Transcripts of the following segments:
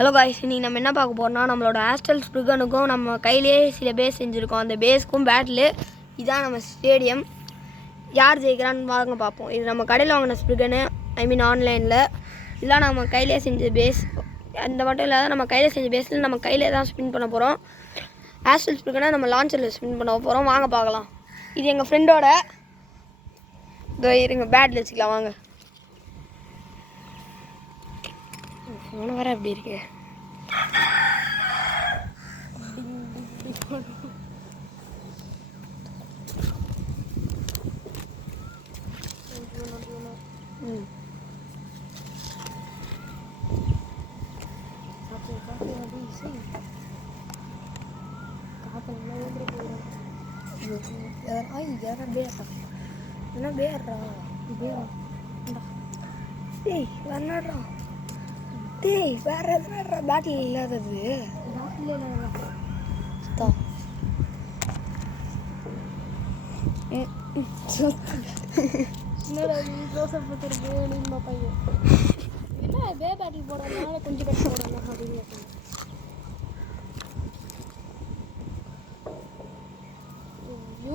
Hello guys, இன்றைக்கி நம்ம என்ன பார்க்க போகிறோம்னா நம்மளோட ஹாஸ்டல் ஸ்ப்ரிகனுக்கும் நம்ம கையிலேயே சில பேஸ் செஞ்சுருக்கோம். அந்த பேஸ்க்கும் பேட்டில் இதான் நம்ம ஸ்டேடியம். யார் ஜெயிக்கிறான்னு வாங்க பார்ப்போம். இது நம்ம கடையில் வாங்கின ஸ்ப்ரிகனு, ஆன்லைனில். இதெல்லாம் நம்ம கையிலே செஞ்ச பேஸ். அந்த மட்டும் இல்லாத நம்ம கையில் செஞ்ச பேஸில் நம்ம கையிலே தான் ஸ்பின் பண்ண போகிறோம். ஹாஸ்டல் ஸ்ப்ரிகனை நம்ம லான்ச்சரில் ஸ்பின் பண்ண போகிறோம். வாங்க பார்க்கலாம். இது எங்கள் ஃப்ரெண்டோட இருங்க, பேட்டில் வச்சுக்கலாம் வாங்க. ஃபோனை வர அப்படி இருக்கு. வேற எதுனா பேட்டில் இல்லாதது பேட்டில் போடுறதுனால கொஞ்சம் கஷ்டம் போடணும் அப்படின்னு.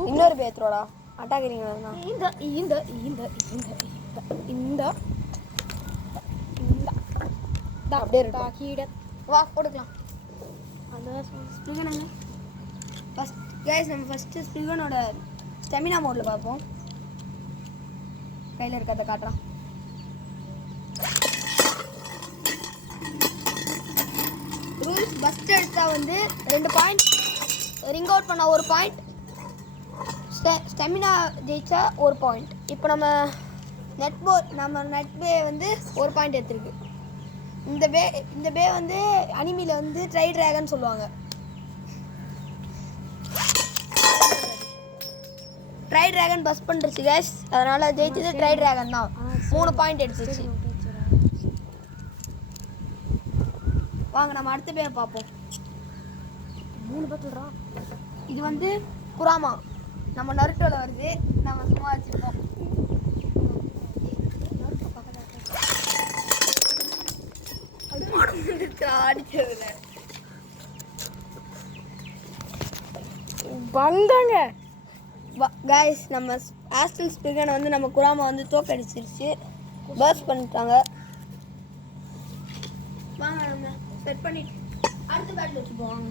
இன்னொரு பேத்ரோடா அட்டாக்கிறீங்களா? இந்த இந்த இந்த இந்த இந்த அப்படியே இருக்கா கீழே வா போட்டுக்கலாம். அந்த ஸ்ப்ரிகனுங்க ஃபஸ்ட் கைஸ், நம்ம ஃபஸ்ட்டு ஸ்ப்ரிகனோட ஸ்டெமினா மோடில் பார்ப்போம். கையில் இருக்கிறத காட்டுறான். ரூல்ஸ் ஃபஸ்ட் எடுத்தால் வந்து 2 பாயிண்ட், ரிங் அவுட் பண்ணால் 1 பாயிண்ட், ஸ்டெமினா ஜெயிச்சா 1 பாயிண்ட். இப்போ நம்ம நெட் பே வந்து 1 பாயிண்ட் எடுத்துருக்கு. இந்த பே வந்து அனிமியில் வந்து ட்ரை ட்ராகன் சொல்லுவாங்க. ட்ரை ட்ராகன் பஸ் பண்ணுருச்சு கேஸ், அதனால் ஜெயிச்சது ட்ரை ட்ராகன் தான். 3 பாயிண்ட் எடுத்துச்சு. வாங்க நம்ம அடுத்த பேரை பார்ப்போம். 3 பத்துறா. இது வந்து குராமா, நம்ம நருட்டோவில் வருது. நம்ம சும்மா வச்சுருக்கோம். வந்தாங்க கைஸ். நம்ம ஹாஸ்டல் ஸ்ப்ரிகனை வந்து நம்ம குராமா வந்து தோக்கடிச்சிருச்சு, பர்ஸ் பண்ணிட்டாங்க. வாங்க நம்ம செட் பண்ணிட்டு அடுத்த பேட்டில் வச்சுப்போம். வாங்க.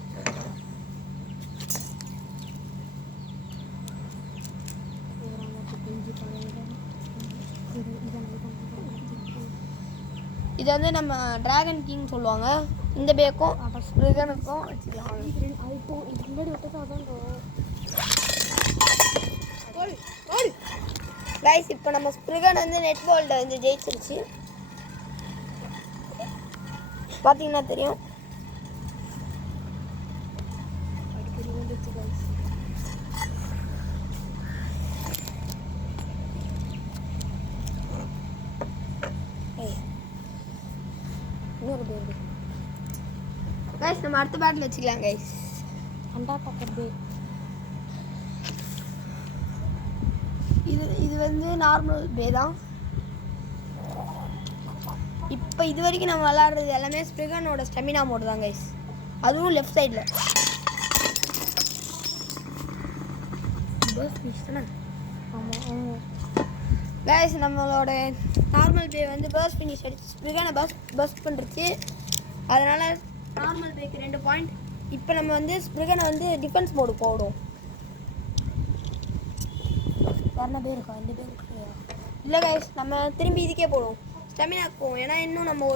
இது வந்து நம்ம டிராகன் கிங் சொல்லுவாங்க. இந்த பேக்கும் ஸ்ப்ரிகனுக்கும் வச்சுக்கலாம். கைஸ், இப்போ நம்ம ஸ்ப்ரிகன் வந்து நெட் பால்ல வந்து ஜெயிச்சிருச்சு. பார்த்தீங்கன்னா தெரியும். இன்னொரு பேர் கைஸ், நம்ம அடுத்த பேட்டில் வச்சுக்கலாம் கைஸ். அண்டா பக்கத்து இது வந்து நார்மல் பே தான். இப்போ இது வரைக்கும் நம்ம விளாட்றது எல்லாமே ஸ்ப்ரிகனோட ஸ்டெமினா மோடு தான் கைஸ், அதுவும் லெஃப்ட் சைடில். ஆமாம் கைஸ், நம்மளோட நார்மல் பே வந்து பர்ஸ் ஃபினிஷ் அடிச்சு ஸ்ப்ரிகனை பஸ் பண்ணுறச்சு. அதனால் நார்மல் பேக்கு 2 பாயிண்ட். இப்போ நம்ம வந்து ஸ்ப்ரிகனை வந்து டிஃபென்ஸ் மோடு போடும். வரண பேர் இருக்கா? இந்த பேர் இல்லை கைஸ், நம்ம திரும்பி இதுக்கே போடுவோம், ஸ்டெமினாக்கு போவோம். ஏன்னா இன்னும் நம்ம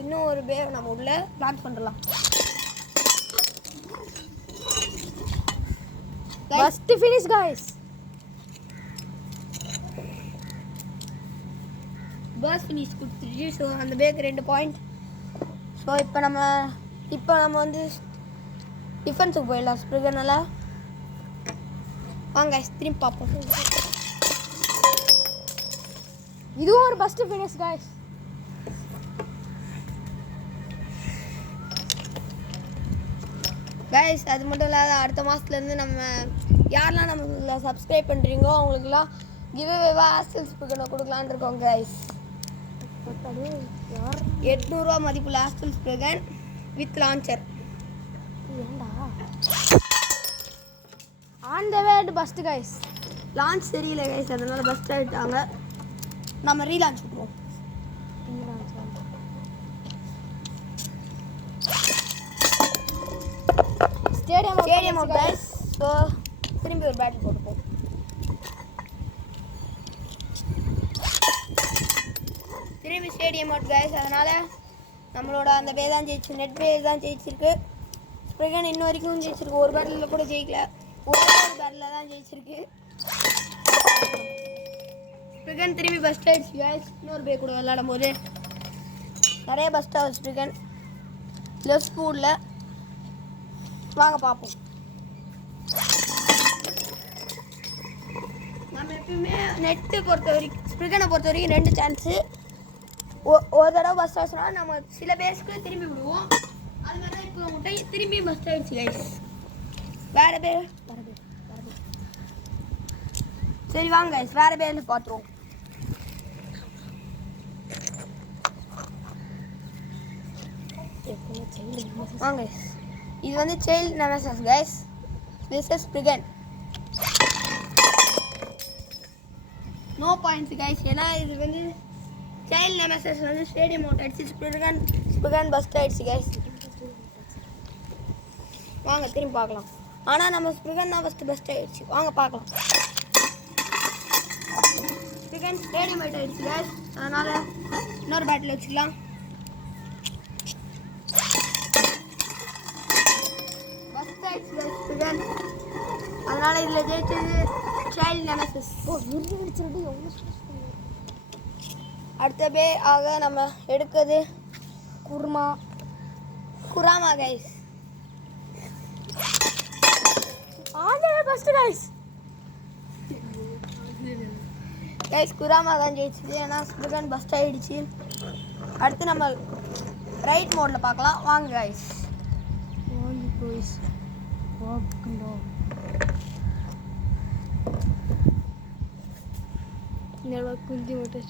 இன்னும் ஒரு பேர் நம்ம உள்ள லான்ச் பண்ணலாம். First finish guys. First finish கொடுத்துருச்சு. ஸோ அந்த பேக்கு 2 பாயிண்ட். ஸோ இப்போ நம்ம வந்து டிஃபென்ஸுக்கு போயிடலாம் ஸ்ப்ரிகனால. வாங்க திரும்பி பார்ப்போம். இதுவும் ஒரு ஃபஸ்ட்டு ஃபினிஷ் கைஸ். கைஸ், அது மட்டும் இல்லாத அடுத்த மாதத்துலேருந்து நம்ம யாரெல்லாம் நம்ம சப்ஸ்கிரைப் பண்ணுறீங்களோ அவங்களுக்குலாம் கிவ்அவேவா ஹாஸ்டல் ஸ்ப்ரிகனை கொடுக்கலான்னு இருக்கோம் கைஸ். 800 ரூபா மதிப்புள்ள ஹாஸ்டல் ஸ்ப்ரிகன் வித் லான்ச்சர். ஏண்டா on the way to first guys. Launch தெரியல கைஸ், அதனால பஸ்ட் ஆகிட்டாங்க. நம்ம ரீலான்ச் பண்ணுவோம். Stadium out guys. ஸோ திரும்பி ஒரு பேட்டில் போட்டுப்போம். திரும்பி ஸ்டேடியம் அவுட் கைஸ். அதனால் நம்மளோட அந்த பே தான் ஜெயிச்சு, நெட் பே தான் ஜெயிச்சிருக்கு. ஸ்ப்ரிகன் இன்ன வரைக்கும் ஜெயிச்சிருக்கு. ஒரு பேட்டில் கூட ஜெயிக்கல, ஒரே ஒரு பேட்டில் தான் ஜெயிச்சிருக்கு. ஸ்ப்ரிகன் திரும்பி பஸ்ட் ஆகிடுச்சு கைஸ். இன்னொரு பே கூட விளாடும் போது நிறைய பஸ்ட் ஆகுது ஸ்ப்ரிகன் லெஃப்ட் ஸ்பூடில். வாங்க பார்ப்போம். நம்ம எப்பயுமே நெட்டு பொறுத்த வரைக்கும், ஸ்ப்ரிகனை பொறுத்த வரைக்கும் 2 சான்ஸு. ஒரு தடவை பஸ்ட் ஆச்சுன்னா நம்ம சில பேஸ்க்கு திரும்பி விடுவோம். அது மாதிரி தான் இப்போ முட்டை திரும்பி பஸ்ட் ஆகிடுச்சு கைஸ். வேறு பேர் சரி வாங்க கைஸ், வேறு பேரில் பார்த்துருவோம். வாங்க கைஸ், இது வந்து child nemesis guys. This is Spriggan. No points guys, ஏன்னா இது வந்து சைல்ட் நெமசிஸ் வந்து ஸ்டேடியம் அவுட் ஆயிடுச்சு. ஸ்ப்ரிகன் பஸ்ட் ஆயிடுச்சு கைஸ். வாங்க திரும்பி பார்க்கலாம். ஆனால் நம்ம ஸ்ப்ரிகன் தான் ஃபஸ்ட்டு பஸ்ட் ஆயிடுச்சு. வாங்க பார்க்கலாம். ஸ்ப்ரிகன் ஸ்டேடியம் அவுட் ஆயிடுச்சு கைஸ். அதனால் இன்னொரு பேட்டில் வச்சுக்கலாம். பஸ்ட் ஆயிடுச்சு கைஸ் ஸ்ப்ரிகன். அதனால் இதில் ஜெயிச்சது சைல்ட் நெமசிஸ். அடுத்த பே ஆக நம்ம எடுக்கிறது Kurama guys. First guys guys Kurama தான் ஜெயிச்சிது, ஏன்னா ஸ்ப்ரிகன் பஸ்ட் ஆகிடுச்சு. அடுத்து நம்ம ரைட் மோடில் பார்க்கலாம். வாங்க கைஸ். குந்தி மட்டும்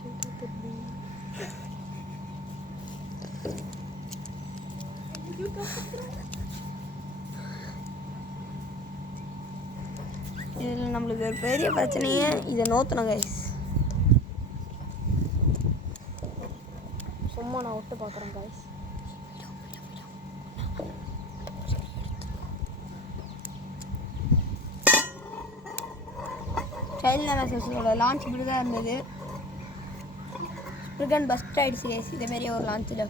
இதில் நம்மளுக்கு ஒரு பெரிய பிரச்சனையே இதை நோத்தணும் கைஸ். சும்மா நான் விட்டு பார்க்குறேன் கைஸ். சைல்ட் நெமசிஸோட லான்ச் இப்படி தான் இருந்தது. ஸ்ப்ரிகன் பஸ்ட் ஆகிடுச்சு கைஸ் இதேமாரி ஒரு லான்ச்சில்.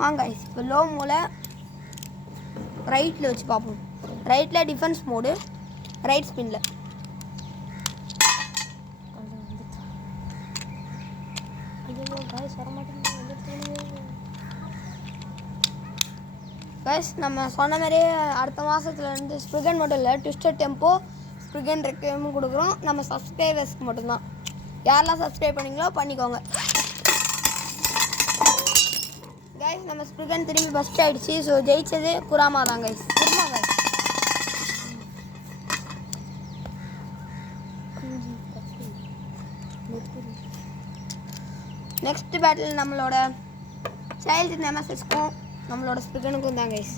வாங்க கைஸ், இப்போ லோ மூல ரைட்டில் வச்சு பார்ப்போம். ரைட்டில் டிஃபென்ஸ் மோடு, ரைட் ஸ்பின்னில். கைஸ் நம்ம சொன்ன மாதிரியே அடுத்த மாதத்துலேருந்து ஸ்ப்ரிகன் மட்டும் இல்லை, ட்விஸ்டட் டெம்போ, ஸ்ப்ரிகன் ரெக்கையும் கொடுக்குறோம். நம்ம சப்ஸ்கிரைபர்ஸ்க்கு மட்டும்தான். யாரெல்லாம் சப்ஸ்கிரைப் பண்ணிங்களோ பண்ணிக்கோங்க கைஸ். நம்ம ஸ்ப்ரிகன் திரும்பி பஸ்ட் ஆகிடுச்சு. ஸோ ஜெயிச்சது குராமா தான் கைஸ். நெக்ஸ்ட் பேட்டில் நம்மளோட சைல்டு நெமசிஸ்க்கும் நம்மளோட ஸ்ப்ரிகனுக்கும் தான் கைஸ்.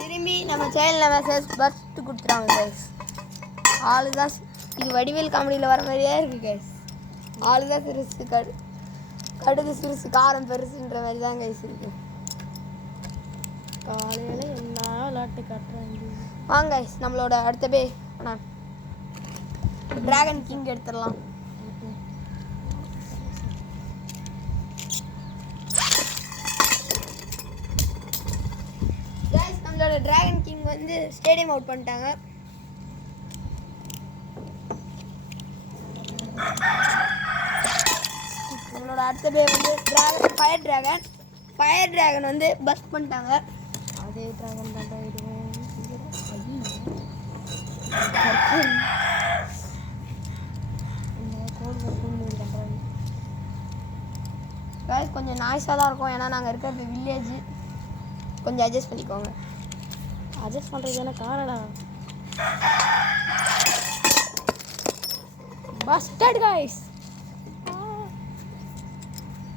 திரும்பி நம்ம சைல்டு நெமசிஸ் பஸ்ட் கொடுத்துட்டாங்க கைஸ். ஆளு தான் இது வடிவேல் காமெடியில் வர மாதிரியே இருக்குது கைஸ். ஆளு தான் சிறுசு, கடுகு சிறுசு காரம் பெருசுன்ற மாதிரி தான் கைஸ் இருக்கு. காலையில் என்ன விளாட்டு காட்டுறாங்க. வாங்க கைஸ், நம்மளோட அடுத்த பே டிராகன் கிங் எடுத்துடலாம். கைஸ் நம்மளோட டிராகன் கிங் வந்து ஸ்டேடியம் அவுட் பண்ணிட்டாங்க. நம்மளோட அடுத்த பே வந்து ஃபயர் டிராகன் வந்து பஸ்ட் பண்ணிட்டாங்க. அதே டிராகன் தான் இதுவும் கைஸ் கொஞ்சம் நாய்ஸாக தான் இருக்கும், ஏன்னா நாங்கள் இருக்கிறது வில்லேஜ். கொஞ்சம் அட்ஜஸ்ட் பண்ணிக்கோங்க. அட்ஜஸ்ட் பண்ணுறது தானே காரடா. Bursted guys.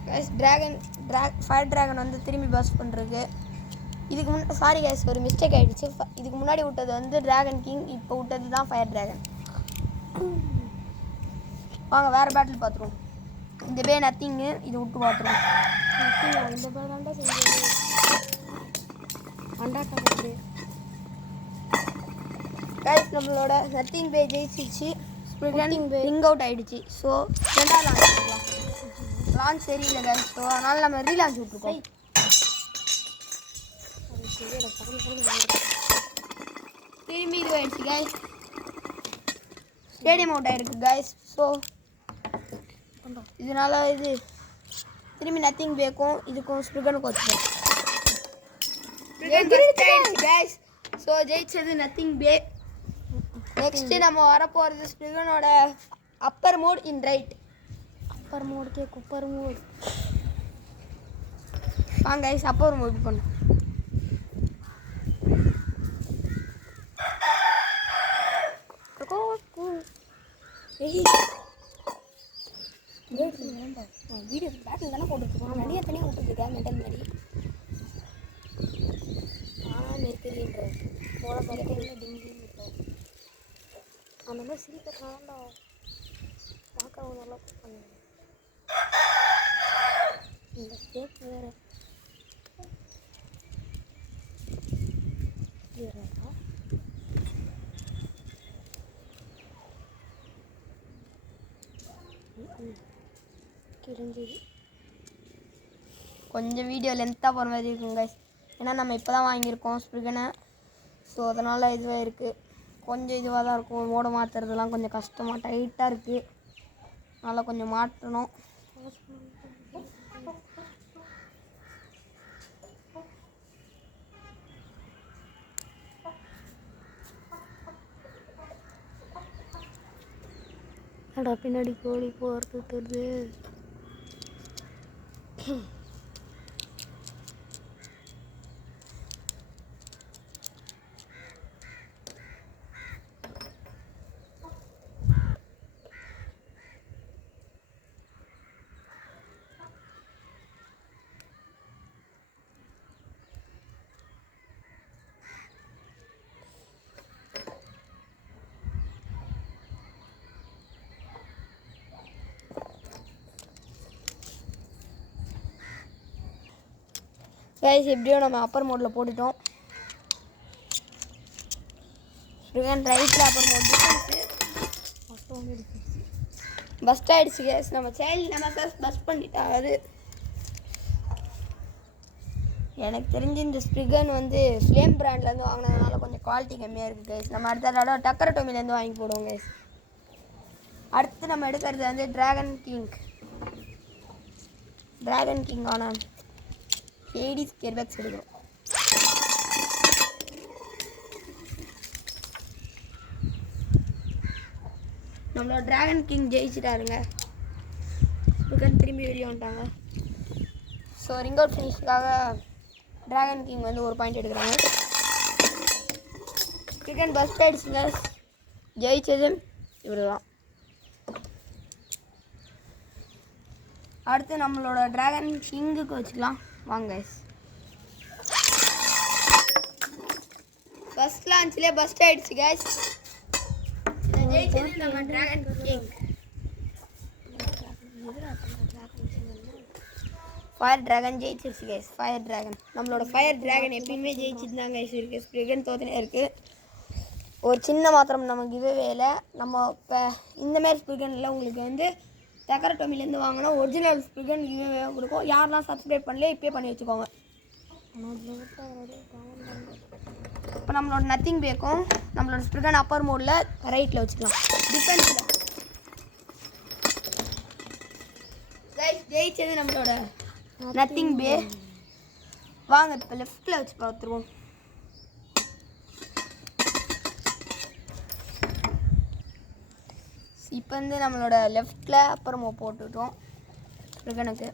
Guys fire dragon வந்து திரும்பி பஸ் பண்ணுறதுக்கு இதுக்கு சாரி கைஸ், ஒரு மிஸ்டேக் ஆகிடுச்சு. இதுக்கு முன்னாடி விட்டது வந்து டிராகன் கிங், இப்போ விட்டது தான் ஃபயர் டிராகன். வாங்க வேறு பேட்டில் பார்த்துருவோம். இந்த பே நத்திங்கு, இது விட்டு பார்த்துருவோம். இந்த பேர் தான்டா செஞ்சது. அண்டாட்டா கைஸ் நம்மளோட நத்திங் பே ஜெயிச்சிச்சு. ரிங் அவுட் ஆகிடுச்சு. ஸோ ரெண்டாவது லான்ச் பண்ணலாம். லான்ச் சரியில்லை கைஸ், ஸோ அதனால் நம்ம ரீலான்ச் விட்ருக்கோம். திரும்பி இது ஆயிடுச்சு கைஸ். ஸ்டேடியம் அவுட் ஆகிருக்கு கைஸ். ஸோ இதனால இது திரும்பி நத்திங் பேக்கும் இதுக்கும் ஸ்பிரிகனுக்கும் வச்சுக்கோம். கைஸ் ஸோ ஜெயிச்சது நத்திங் பே. நெக்ஸ்ட்டு நம்ம வரப்போகிறது ஸ்பிரிகனோட upper mode in right. Upper மோடுக்கே குப்பர் மோடு. வாங்க கைஸ் அப்பர் மோட் பண்ணோம். வீடியோ பேட்டில் தானே போட்டுருக்கோம். நிறைய தனியாக விட்டுருக்கேன் மெட்டல் மாதிரி. ஆனால் மெர்க்கரின்ற போல மெர்க்கரியில் டிங்கின்னு இருக்கும். அந்த மாதிரி சிரிக்கிறதுனால பார்க்குறவங்க நல்லா பண்ணுங்க. இந்த கேக் வேறு கிழிஞ்சது. கொஞ்சம் வீடியோ லென்த்தாக போகிற மாதிரி இருக்குங்க கைஸ். ஏன்னா நம்ம இப்போ தான் வாங்கியிருக்கோம் ஸ்பிரிகனை. ஸோ அதனால் இதுவாக இருக்குது. கொஞ்சம் இதுவாக தான் இருக்கும். மோட மாற்றுறதுலாம் கொஞ்சம் கஷ்டமாக டைட்டாக இருக்குது. அதனால் கொஞ்சம் மாற்றணும். அடா பின்னாடி கோழி போகிறது தெரியுது. கைஸ் எப்படியோ நம்ம அப்பர் மோடில் போட்டுட்டோம். ஸ்பிரிகன் ரைட்டில் அப்பர் மோட் பஸ்ட் ஆகிடுச்சு கேஸ். நம்ம சைல்டு நம்ம பஸ் பண்ணிட்டோம். அது எனக்கு தெரிஞ்சு இந்த ஸ்பிரிகன் வந்து ஃப்ளேம் பிராண்ட்லேருந்து வாங்கினதுனால கொஞ்சம் குவாலிட்டி கம்மியாக இருக்குது கைஸ். நம்ம அடுத்த தடவை டக்கர் டோமிலேருந்து வாங்கி போடுவோம் கைஸ். அடுத்து நம்ம எடுக்கிறது வந்து டிராகன் கிங்கான ஹேடிஸ் கெர்பெக்ஸ் எடுக்கிறோம். நம்மளோட டிராகன் கிங் ஜெயிச்சிட்டாருங்க. ஸ்பிரிகன் திரும்பி வெளியே வந்துட்டாங்க. ஸோ ரிங் அவுட் ஃபினிஷ்க்காக டிராகன் கிங் வந்து ஒரு பாயிண்ட் எடுக்கிறாங்க. ஸ்பிரிகன் பஸ்ட் ஆயிடுச்சுங்க. ஜெயிச்சது இவர் தான். அடுத்து நம்மளோட டிராகன் கிங்குக்கு வச்சுக்கலாம் வாங்க. ஃபர்ஸ்ட் லான்ச்லேயே பஸ்ட் ஆயிடுச்சு கைஸ். ஜெயிச்சது நம்ம டிராகன் கிங். ஃபயர் டிராகன் ஜெயிச்சிருச்சு கைஸ். ஃபயர் டிராகன் நம்மளோட ஃபயர் டிராகன் எப்பயுமே ஜெயிச்சுட்டு தான் கைஸ் இருக்குது. ஸ்பிரிகன் தோத்துனே இருக்குது. ஒரு சின்ன மாத்திரம் நமக்கு இதுவே இல்லை. நம்ம இப்போ இந்தமாரி ஸ்பிரிகனில் உங்களுக்கு வந்து டக்கர் டோமிலேருந்து வாங்கினா ஒரிஜினல் ஸ்பிரிகன் இதுவே கொடுக்கும். யாரெல்லாம் சப்ஸ்கிரைப் பண்ணல இப்போயே பண்ணி வச்சுக்கோங்க. இப்போ நம்மளோட நத்திங் பேக்கும் நம்மளோட ஸ்பிரிகன் அப்பர் மோடில் ரைட்டில் வச்சுக்கலாம். டிஃபென்ஸில் கைஸ் ஜெயிச்சது நம்மளோட நத்திங் பே. வாங்க இப்போ லெஃப்டில் வச்சு பார்த்துருவோம். இப்போ வந்து நம்மளோட லெஃப்டில் அப்புறமா போட்டுட்டோம். ஸ்பிரிகனுக்கு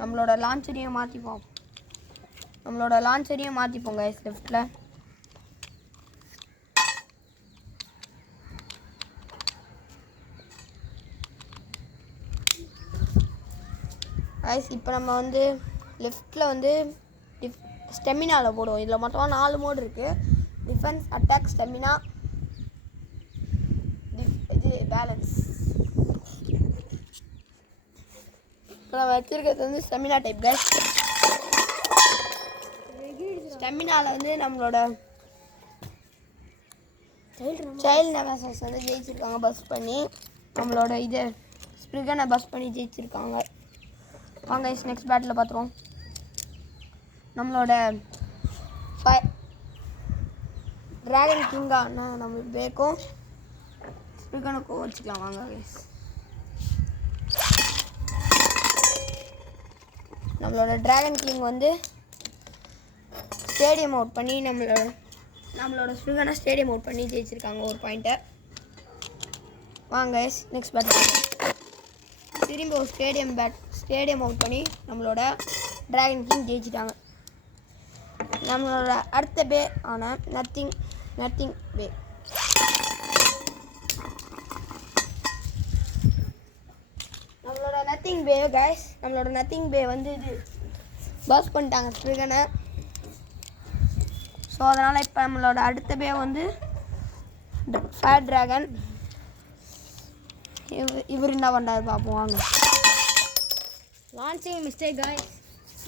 நம்மளோட லான்ச்சரையும் மாற்றிப்போம். நம்மளோட லான்ச்சரையும் மாற்றிப்போங்க லெஃப்டில். கைஸ் இப்போ நம்ம வந்து லெஃப்டில் வந்து ஸ்டெமினாவில் போடுவோம். இதில் மொத்தமாக 4 மோடு இருக்குது. டிஃபென்ஸ், அட்டாக், ஸ்டெமினா, இது பேலன்ஸ். இப்போ நம்ம வச்சுருக்கிறது வந்து ஸ்டெமினா டைப் கைஸ். ஸ்டெமினாவில் வந்து நம்மளோட சைல்டு நெமசிஸ் வந்து ஜெயிச்சிருக்காங்க பஸ் பண்ணி. நம்மளோட இது ஸ்ப்ரிகனை பஸ் பண்ணி ஜெயிச்சிருக்காங்க. வாங்க நெக்ஸ்ட் பேட்டில் பார்த்துருவோம். நம்மளோட ட்ராகன் கிங்கான நம்ம பேக்கும் ஸ்ப்ரிகனுக்கும் வச்சுக்கலாம். வாங்க கைஸ். நம்மளோட ட்ராகன் கிங் வந்து ஸ்டேடியம் அவுட் பண்ணி நம்மளோட ஸ்ப்ரிகனை ஸ்டேடியம் அவுட் பண்ணி ஜெயிச்சிருக்காங்க 1 பாயிண்ட்டை. வாங்க நெக்ஸ்ட் பேட்டில் திரும்பி ஒரு ஸ்டேடியம் அவுட் பண்ணி நம்மளோட ட்ராகன் கிங் ஜெயிச்சிட்டாங்க. நம்மளோட அடுத்த பே ஆன நத்திங் பே. நம்மளோட நத்திங் பே கைஸ், நம்மளோட நத்திங் பே வந்து இது பஸ் பண்ணிட்டாங்க ஸ்ப்ரிகனை. ஸோ அதனால் இப்போ நம்மளோட அடுத்த பே வந்து ஃபயர் ட்ராகன். இவர் என்ன பண்ணுறாரு பார்ப்போம் வாங்க. Launching mistake guys.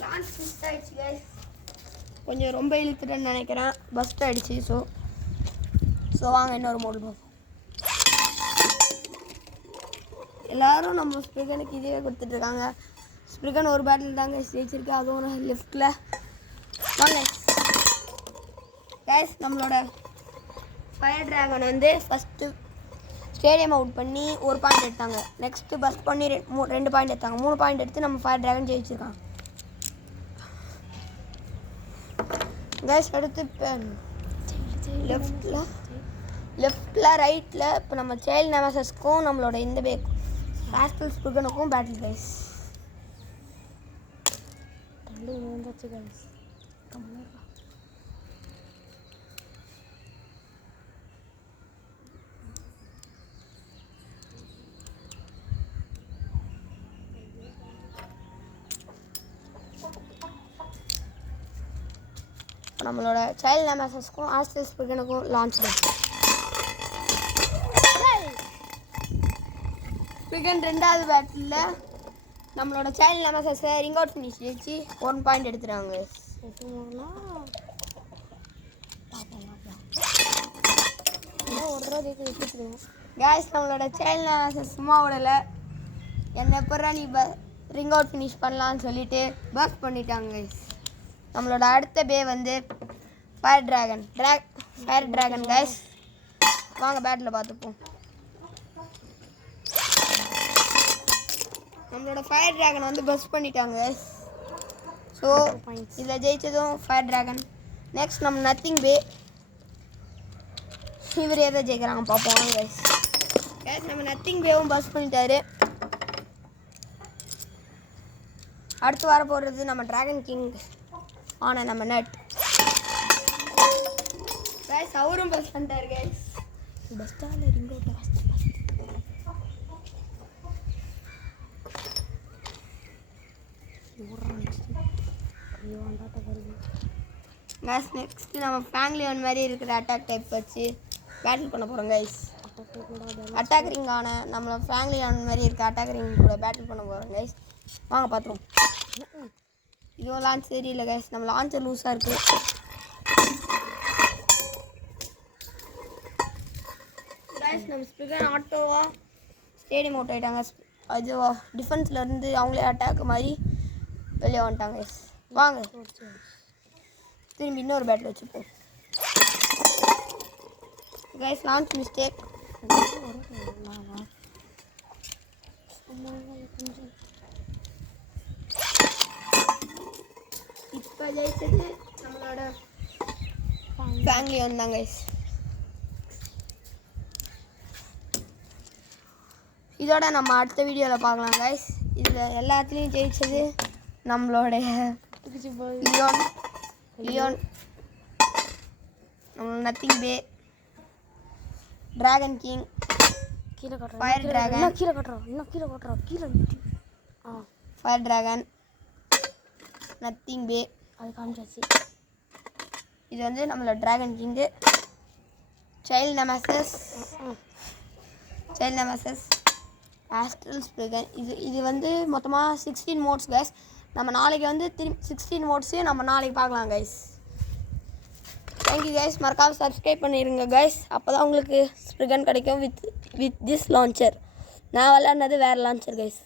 Launch miss ஆகிடுச்சு கைஸ். கொஞ்சம் ரொம்ப இழுத்துட்டேன்னு நினைக்கிறேன். பஸ்ட் ஆகிடுச்சு. ஸோ வாங்க இன்னொரு மோடு பார்ப்போம். எல்லோரும் நம்ம ஸ்ப்ரிகனுக்கு இதே கொடுத்துட்ருக்காங்க. ஸ்ப்ரிகன் ஒரு பேட்டில் தாங்க ஜெயிச்சிருக்கு, அதுவும் லெஃப்டில். வாங்க கைஸ், நம்மளோட ஃபயர் ட்ராகன் வந்து ஃபஸ்ட்டு ஸ்டேடியம் அவுட் பண்ணி 1 பாயிண்ட் எடுத்தாங்க. நெக்ஸ்ட்டு பஸ் பண்ணி 2 பாயிண்ட் எடுத்தாங்க. 3 பாயிண்ட் எடுத்து நம்ம ஃபயர் ட்ராகன் ஜெயிச்சிருக்காங்க கைஸ். அடுத்து இப்போ லெஃப்டில் ரைட்டில் இப்போ நம்ம சைல்டு நெமசிஸ்க்கும் நம்மளோட இந்த பேக்கும் ஆஸ்டல் ஸ்ப்ரிகனுக்கும் பேட்டில் கைஸ். தள்ளி வந்துச்சு கைஸ். நம்மளோட சைல்டு நெமசிஸ்க்கும் ஆஸ்டல் ஸ்ப்ரிகனுக்கும் லான்ச் ஸ்ப்ரிகன் 2வது பேட்டில் நம்மளோட சைல்டு நெமசிஸை ரிங் அவுட் ஃபினிஷ் ஜெயிச்சு 1 பாயிண்ட் எடுத்துட்டாங்க. கேஸ் நம்மளோட சைல்டு நெமசிஸ் சும்மா விடலை. என்ன எப்படா நீ ரிங் அவுட் ஃபினிஷ் பண்ணலான்னு சொல்லிட்டு பஸ் பண்ணிட்டாங்க கைஸ். நம்மளோட அடுத்த பே வந்து ஃபயர் ட்ராகன் கைஸ். வாங்க பேட்டில் பார்த்துப்போம். நம்மளோட ஃபயர் ட்ராகன் வந்து பஸ் பண்ணிட்டாங்க கைஸ். ஸோ இதில் ஜெயித்ததும் ஃபயர் ட்ராகன். நெக்ஸ்ட் நம்ம நத்திங் பே. இவர் எதை ஜெயிக்கிறாங்க பார்ப்போம் கைஸ். நம்ம நத்திங் பேவும் பஸ் பண்ணிட்டாரு. அடுத்து வர போகிறது நம்ம ட்ராகன் கிங் ஆன நம்ம நட் கைஸ். அவரும் பஸ் பண்ணிட்டாரு கைஸ். பஸ்டால ரிங் அவுட் கைஸ். நெக்ஸ்ட் நம்ம ஃபேங்லியன் மாதிரி இருக்கிற அட்டாக் டைப் வச்சு பேட்டில் பண்ண போகிறோம் கைஸ். அட்டாக் ரிங் ஆன நம்ம ஃபேங்லியன் மாதிரி இருக்க அட்டாக் ரிங் கூட பேட்டில் பண்ண போகிறோம் கைஸ். வாங்க பார்த்துருவோம். இதுவும் லான்ச் தெரியல கைஸ். நம்ம லான்ச்சர் லூஸாக இருக்குது. கைஸ் நம்ம ஸ்ப்ரிகன் ஆட்டோவாக ஸ்டேடியம் அவுட் ஆகிட்டாங்க. அது டிஃபென்ஸ்லேருந்து அவங்களே அட்டாக் மாதிரி வெளியே வந்துட்டாங்க கைஸ். வாங்க திரும்பி இன்னொரு பேட்டில் வச்சுப்போம் கைஸ். Launch mistake. இப்போ ஜெயிச்சது நம்மளோட ஃபேமிலி வந்தாங்க கைஸ். இதோட நம்ம அடுத்த வீடியோவில் பார்க்கலாம் கைஸ். இதில் எல்லாத்துலேயும் ஜெயிச்சது நம்மளோடைய லியோன், நம்ம நத்திங் பே, டிராகன் கிங், கீழே கட்டுறோம். ஃபயர் டிராகன், இன்னும் கீழே கட்டுறோம். கீழே ஃபயர் டிராகன், நத்திங் பே. அது காமிச்சாச்சு. இது வந்து நம்மளோட Dragon King. Child Nemesis, Astral Spriggan. இது வந்து மொத்தமாக 16 மோட்ஸ் கைஸ். நம்ம நாளைக்கு வந்து 16 மோட்ஸையும் நம்ம நாளைக்கு பார்க்கலாம் கைஸ். Thank you guys. மறக்காம சப்ஸ்கிரைப் பண்ணிடுங்க கைஸ். அப்போ தான் உங்களுக்கு ஸ்பிரிகன் கிடைக்கும் வித் திஸ் லான்ச்சர். நான் விளாட்னது வேறு லான்ச்சர் கைஸ்.